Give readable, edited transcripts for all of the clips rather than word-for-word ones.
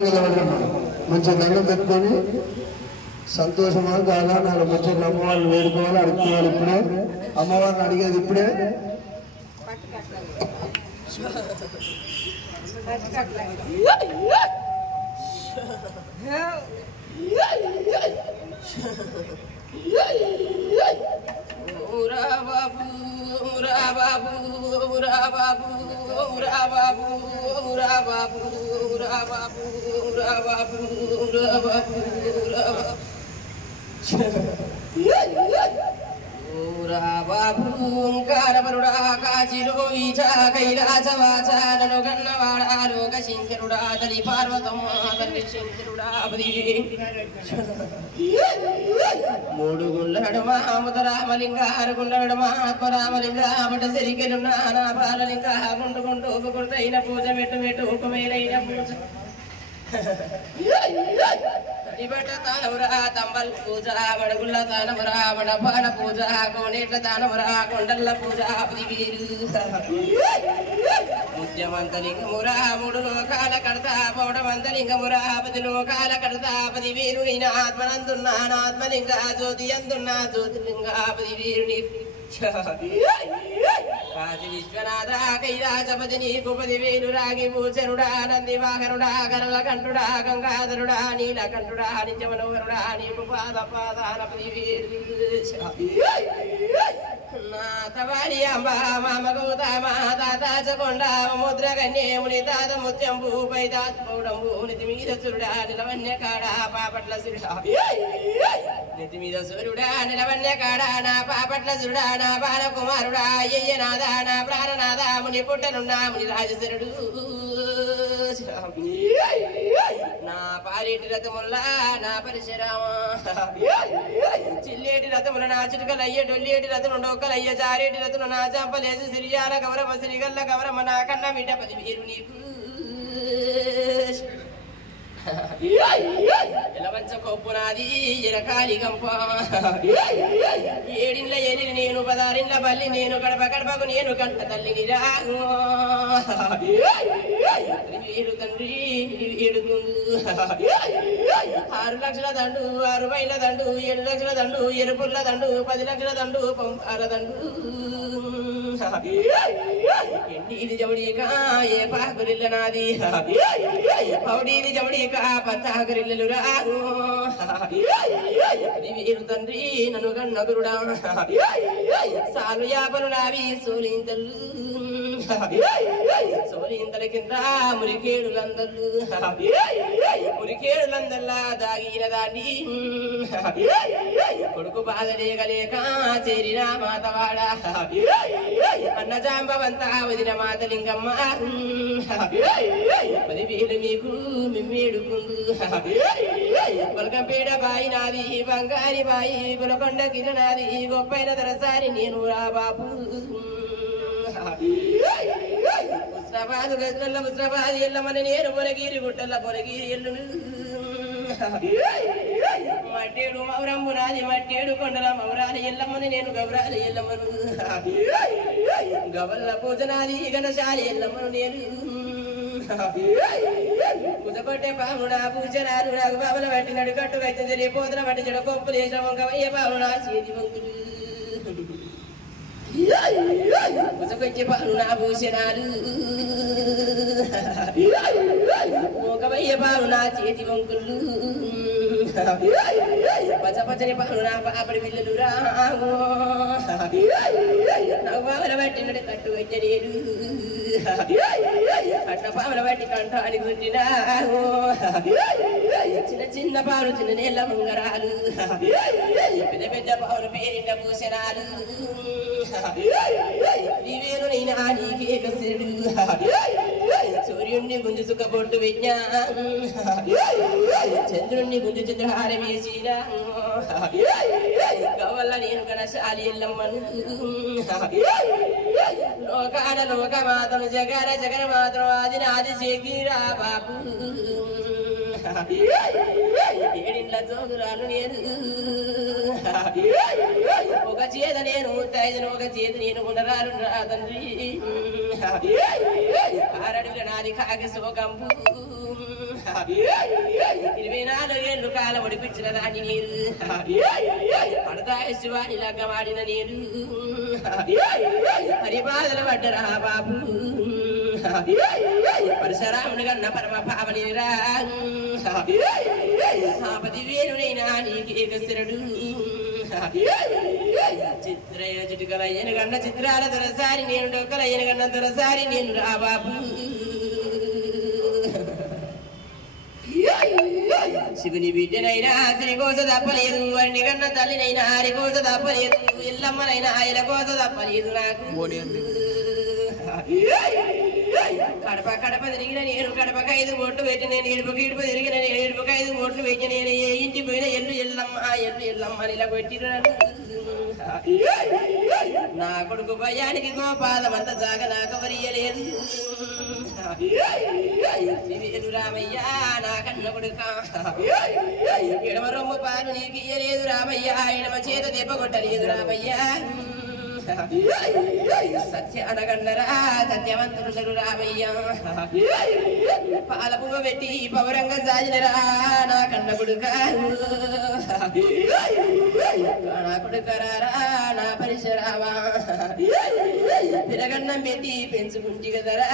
మంచి దండం పెట్టుకొని సంతోషమా కాదా నాకు మంచి అమ్మవారిని వేడుకోవాలి అడుక్కోవాలి ఇప్పుడే అమ్మవారిని అడిగేది ఇప్పుడే కారపరుడా కాచిలో ఈచా కైలాసవాచాలను గన్నవాడా లోకశంకరుడా తల్లి పార్వతమ్మ తల్లి శంకరుడా మూడు గుండడమా ముదరామలింగ ఆరుగుండడమా ఆత్మరామలింగ మట సరికెలున్నా నా బాలలింగ గుండు గుండు ఉపకృతైన పూజ మెట్టు మెట్టు ఉపమేలైన పూజ తంబల్ పూజ మడుగుళ్ళ తానమురా మడపాన పూజ కోనేట్ల తానమురా కొండల్ల పూజ ముత్యమంతలింగమురా మూడు లోకాల కడతా పౌడమంతలింగమురా 10 లోకాల కడతా 10 వీరుని ఆత్మనందున్నా ఆత్మలింగ జ్యోతి అందున్నా జ్యోతిలింగ 10 వీరుని కాశీ విశ్వనాథ కైలాసపతి నీకు 10 వేలు రాగి భూషణుడా నంది వాహనుడా గరల కంఠుడా గంగాధరుడా నీలకంఠుడా నిత్య మనోహరుడా నీకు పాద పాదాన 10 వేలు తవారి అంబ మామ గౌతమ తాతాచకొండ ముద్ర కన్యేముని తాత ముత్యంబు పైతాత పౌడంబు నితి మీద సురుడా నిలవన్య కాడా పాపట్ల సురుడా నితి మీద సూర్యుడా నిలవన్య కాడా నా పాపట్ల సురుడా నా బాలకుమారుడా అయ్యనాథ నా ప్రాణనాథ ముని పుట్టనున్నా ముని రాజశరుడు నా పారేటి రథముల్లా నా పరిశరామ చిల్లేటి రథముల నా చిటుకలయ్య డొల్లేటి రథము డొక్కలయ్య జారేటి రథము నా చంపలేసి సిరియాల గౌరవ సిరిగల్ల గౌరమ్మ నా కన్న బిడ్డ 10 వేలు నీకు ఎలవంచ కొప్పునాది ఎరకాలి గంప ఏడిండ్ల ఎలిని నేను 16 బల్లి నేను గడప గడపకు నేను కంట తల్లిని రాను వేరు తండ్రి ఏడుకుందు 6 లక్షల దండు 6 వైల దండు 7 లక్షల దండు ఎరుపుల్ల దండు 10 లక్షల దండు పంపాల దండు ఎండిది జమడిక ఏ పాకురిల్ల నాది పౌడీది జమడిక పత్తాకురిల్లలు రాను వీరు తండ్రి నన్ను గన్నగురుడా సాలు యాపలు నావి సోలింతలు సోలింతల కింద మురికేడులందళ్ళు మురికేడులందల్లా దాగిన దాన్ని కొడుకు బాధలేగలేక చేరిన మాతవాడ అన్న జాంబవంతా వదిన మాతలింగమ్మ 10 వేలు మీకు మిమ్మేడుకుందు బలకంపేడ బాయి నాది బంగారి బాయి గులకొండ కిరణాది గొప్పైన దరసారి నేను రా బాబు ముస్రాబాదు గజల ముస్రాబాద్ ఎల్లమని నేను పొరగిరి గుట్టల పొరగిరి ఎల్లును మట్టేడు మౌరంబు నాది మట్టేడు కొండల మౌరాలి ఎల్లమ్మని నేను గౌరాలి ఎల్లమ్మను గవల్ల పూజనాది గణశాలి ఎల్లమ్మను నేను కుదపట్టే పాముడా పూజనారు నాకు బాబుల పట్టి నడు కట్టు అయితే జరిగిపోతున్న పట్టి చెడు కొప్పులు వేసిన వంకవయ్య పాముడా చేతి వంకులు కుదపట్టే పాముడా పూజనారు వంకవయ్య పాముడా చేతి వంకులు పచ్చపచ్చని పాముడా పాపడి పిల్లలు రాము నాకు బాబుల పట్టి నడు కట్టు అయితే నేను అట్ట పాముల బట్టి కంఠాన్ని గుర్తినా చిన్న చిన్న పావులు చిన్న నీళ్ళ ముంగరాలు పెద్ద పెద్ద పావులు పేరింట పూసనాలు నీవేను నైనా నీకే కసడు సూర్యుణ్ణి గుంజు సుఖ పొట్టు విజ్ఞా చంద్రుణ్ణి గుంజు చంద్రహారం వేసినా గవల్ల నేను గణశాలి ఎల్లమ్మను లోకాన లోకమాతను జగర జగర మాత్రం ఆది నాది చేకిరా బాబు ఏడిండ్ల జోగురాను నేను ఒక చేత నేను ముత్తైదును ఒక చేతి నేను ఉండరాలు రా తండ్రి ఆరడుల నాది కాకి శోకంపు 24 ఏళ్ళు కాలం ఒడిపించిన దాన్ని నేను పడతాయి శివాని లగ్గమాడిన నేను పరిపాదలు పడ్డరా బాబు పరశురాముని కన్న పరమ పావనిరా 10,000 నైనా నీకేకశరుడు చిత్రయ చిటుకల ఎనగన్న చిత్రాల దొరసారి నేను డొక్కల ఎనగన్న దొరసారి నేను రా బాబు శివుని బిడ్డనైనా శ్రీకోస తప్పలేదు అన్ని కన్న తల్లినైనా హరికోస తప్పలేదు ఎల్లమ్మనైనా ఆయన కోస తప్పలేదు నాకు కడప కడప తిరిగిన నేను కడపకి 5 ఓట్లు పెట్టి నేను ఇడుపుకి ఇడుపు తిరిగిన నేను ఇడుపుకి 5 ఓట్లు పెట్టి నేను ఏ ఇంటి పోయిన ఎల్లు ఎల్లమ్మ ఇలా పెట్టిరు నా కొడుకు భయానికి గోపాదమంత జాగ నాకు వరియలేదు రామయ్య నా కన్న కొడుక ఎడమ రొమ్ము పాలు నీకు ఇయ్యలేదు రామయ్య ఎడమ చేత దెబ్బ కొట్టలేదు రామయ్య సత్య అనగండరా సత్యవంతుడు రామయ్య పాల పువ్వ పెట్టి పౌరంగా సాజినరా నా కన్న కొడుక నా కొడుకరారా నా పరిశరామా తిరగన్నం పెట్టి పెంచుకుంటి కదరా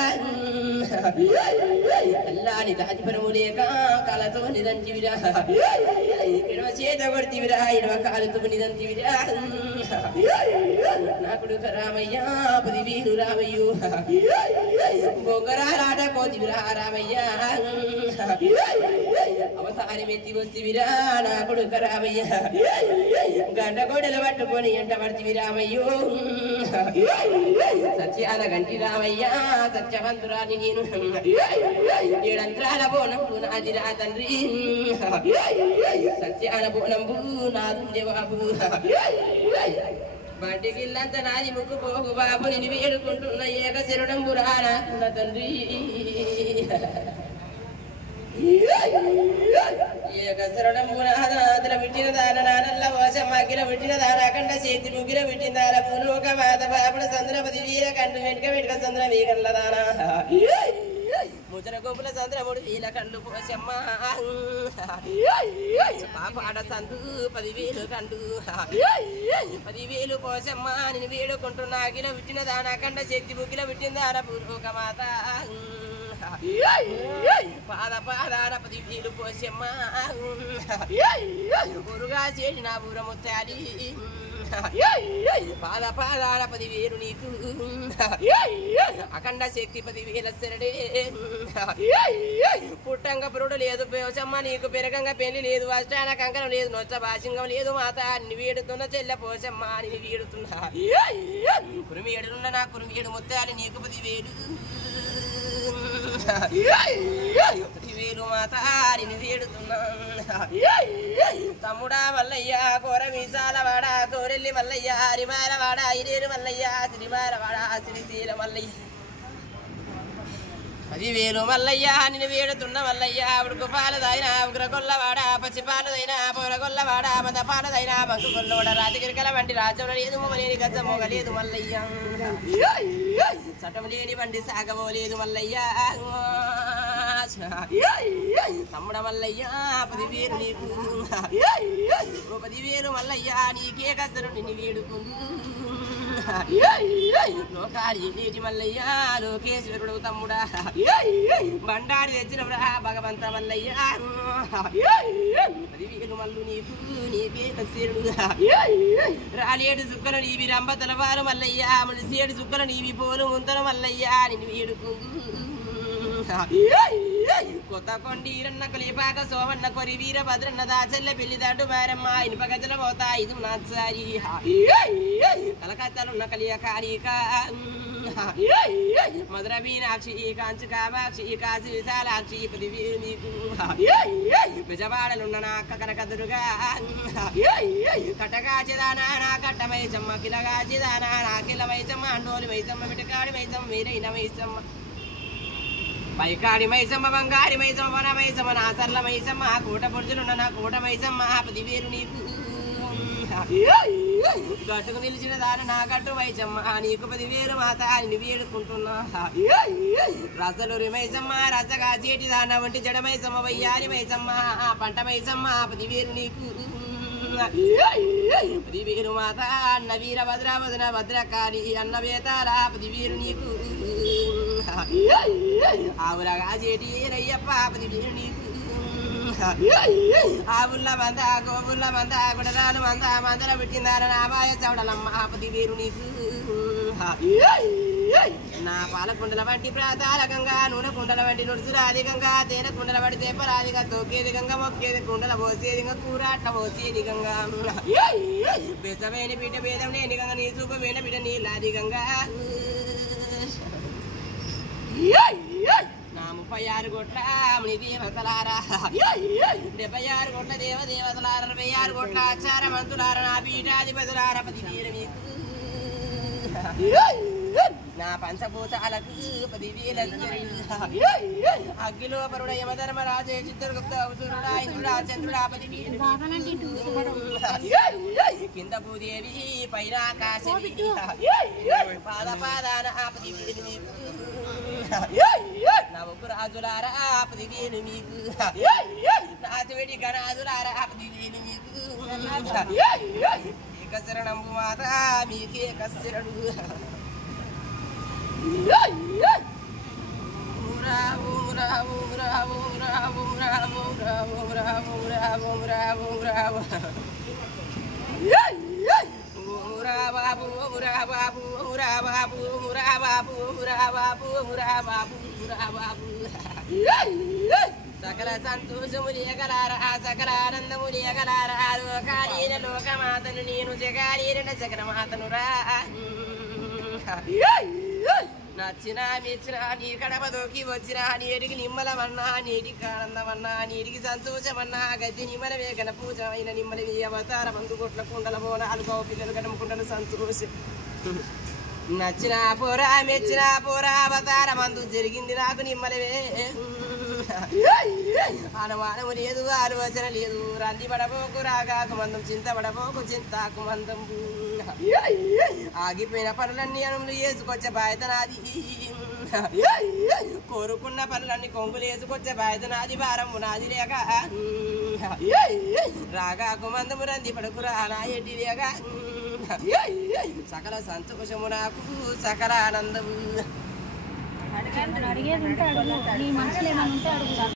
అల్లాని దాచిపరము లేక కాలతో నిదంటివిరా ఎడమ చేత కొడితివిరా ఎడమ కాలుతో నిదంటివిరా నా కొడుక రామయ్య 10,000 రామయ్యో బొంగరాట కోతివిరా రామయ్య అవతారి మెత్తి వస్తివిరా నా కొడుక రామయ్య గంట గోడలు పట్టుకొని ఎంట పడితివి రామయ్యో సత్యాల గంటి రామయ్య సత్యవంతురాని నేను 7 అంతరాల బోనంబు నాది రా తండ్రి సత్యాల బోనంబు నాదుండే బాబు బంటికిల్లంత నాది ముక్కు పోగు బాబు నిన్ను వేడుకుంటున్న ఏక శరణంబు రాకున్న తండ్రి ఏక శరణంబు నాదల పెట్టిన దాన నానల్ల వశమాకిన పెట్టిన దాన అఖండ చేతి ముగిర పెట్టిన దాన పులోక మాత బాపుడ సంద్రపతి వీర కండు వెనుక సంద్ర వీగల్ల దాన ముచర గోపుల సంద్రముడు వీల కండు పోసమ్మ పాపాడ సందు 10,000 కండు 10,000 పోసమ్మ నేను వేడుకుంటున్నా అగిల విట్టిన దాన అఖండ శక్తి బుకిల విట్టిన దాన పూర్వక మాత పాదాన 10,000 పోసమ్మ ఊరుగా చేసిన బూరముత్తాలి పాదాన 10,000 నీకు అఖండ శక్తి 10,000 సరడే పుట్టంగా పురుడు లేదు పోసమ్మ నీకు పెరగంగా పెళ్లి లేదు అష్టాన కంకణం లేదు నొచ్చ భాషంగం లేదు మాత నిన్ను వీడుతున్న చెల్ల పోసమ్మ నిన్ను వీడుతున్నా కురుమేడున్న నా కురుమేడు ముత్తాలి నీకు 10,000 మాత నిన్ను వీడుతున్నా తమ్ముడా మల్లయ్య కోర మీసాల వాడ కోరెల్లి మల్లయ్య హరిమాల వాడ ఇరేరు మల్లయ్య శ్రీమాల వాడ శ్రీశీల మల్లయ్య 10,000 మల్లయ్య నిన్ను వేడుతున్న మల్లయ్య ఉడుకు పాలదైనా ఉగ్రగొల్లవాడ పచ్చిపాలదైనా పొరగొల్లవాడ మదపాలదైనా బంకుగొల్లవాడ రాజగిరికల వంటి రాజ్యం లేదు మొగలేని గజ్జ మొగలేదు మల్లయ్య చట్టం లేని వంటి సాగబోలేదు మల్లయ్య తమ్ముడ మల్లయ్య 10,000 నీకు 10,000 మల్లయ్య నీకే కసరు నిన్ను వేడుకుందు లోకాలి నేటి మల్లయ్య లోకేశ్వరుడు తమ్ముడా బండారి తెచ్చినవుడా భగవంత మల్లయ్య 10,000 మల్లు నీకు నీకే కసేరుడు రాలేడు సుక్కలు నీవి రంభ తలవారు మల్లయ్య మునిసేడు సుక్కలు నీవి పోలు ముంతలు మల్లయ్య నిన్ను వేడుకుందు కొత్త కొండీరన్న కలిపాక సోమన్న కొరి వీర భద్రన్న దాచెల్ల పెళ్లి దాటు బారమ్మ ఇనుప గజల పోతా ఇది నాచారి కలకత్తాలున్న కలియకారిక మధుర మీనాక్షి కాంచు కామాక్షి కాశీ విశాలాక్షి 10,000 నీకు విజవాడలున్న నా అక్క కనకదురుగా కట్టగాచిదానా నా కట్టమై చమ్మ కిలగాచిదానా నా కిల మైచమ్మ అండోలి మైచమ్మ మిటకాడి మైచమ్మ మీరైన మైచమ్మ పైకాడి మైసమ్మ బంగారి మైసమ్మ వన మైసమ్మ నా సర్ల మైసమ్మ కోట పొడుచులున్న నా కోట మైసమ్మ 10,000 నీకు గట్టుకు నిలిచిన దాని నా గట్టు మైసమ్మ నీకు 10,000 మాత అని వేడుకుంటున్నా రసలూరి మైసమ్మ రసగా చేటి దాన వంటి జడ మైసమ్మ వయ్యారి మైసమ్మ పంట మైసమ్మ 10,000 నీకు 10,000 మాత అన్న వీరభద్ర వదన భద్రకాళి అన్న వేతాల 10,000 నీకు ఆవులగా చేటి రయ్యప్ప 10,000 నీకు ఆవుల మంద గోవుల మంద గుడరాలు మంద మందల పెట్టిందారని ఆబాయ చవడలమ్మ 10,000 నీకు నా పాల కుండల వంటి ప్రాతాల గంగా నూనె కుండల వంటి నుడుసురాది గంగా తేనె కుండల వంటి తెప్పరాదిగా తోకేది గంగ మొక్కేది కుండల పోసేది గంగ కూరాట్ల పోసేది గంగా బెసమైన బిడ్డ భేదం లేని గంగ నీ చూపమైన బిడ్డ నీలాది గంగా నా 36 కోట్ల ముని దేవతలారా 76 కోట్ల దేవతలారా 26 కోట్ల అక్షరమంతులారా నా పీఠాధిపతులారా 10,000 మీకు నా పంచభూతాలకు 10,000 అగ్గిలో పరుడ యమధర్మరాజే చిత్రగుప్త అవసురుడా ఇంద్రుడా చంద్రుడా 10,000 కింద భూదేవి పైన ఆకాశవి పాద పాదాన 10,000 నా ఒక్క రాజులారా 10,000 మీకు నా తోటి గణాజులారా 10,000 మీకు ఏకశరణంబు మాత మీకే కశరణు సకల సంతోషములియగలారా సకల ఆనందములియగలారా లోకాలీన లోకమాతను నేను జగాలీన జగన్మాతను రా నచ్చిన మెచ్చిన నీ కడపదోకి వచ్చిన నీటికి నిమ్మలమన్నా నీటికి ఆనందమన్నా నీటికి సంతోషమన్నా గద్దె నిమ్మలమే గణ పూజ అయిన నిమ్మలవి అవతార మందు కొట్ల కుండల బోనాలు గోపికలు గణముకుండలు సంతోషం నచ్చిన పోరా మెచ్చిన పోరా అవతార మందు జరిగింది నాకు నిమ్మలవే అనుమానము లేదు ఆలోచన లేదు రంది పడబోకు రాగాకు మందం చింత పడబోకు చింతాకు మందం ఆగిపోయిన పనులన్నీ అనుములు వేసుకొచ్చే బాధ్యత నాది కోరుకున్న పనులన్నీ కొంగులు వేసుకొచ్చే బాధ్యత నాది భారము నాది లేక రాగాకు మందము రంది పడుకురా నా ఎడ్డి లేక సకల సంతోషము నాకు సకల ఆనందము అడిగేది ఉంటే అడుగు నీ మనసులో ఏమైనా ఉంటే అడుగు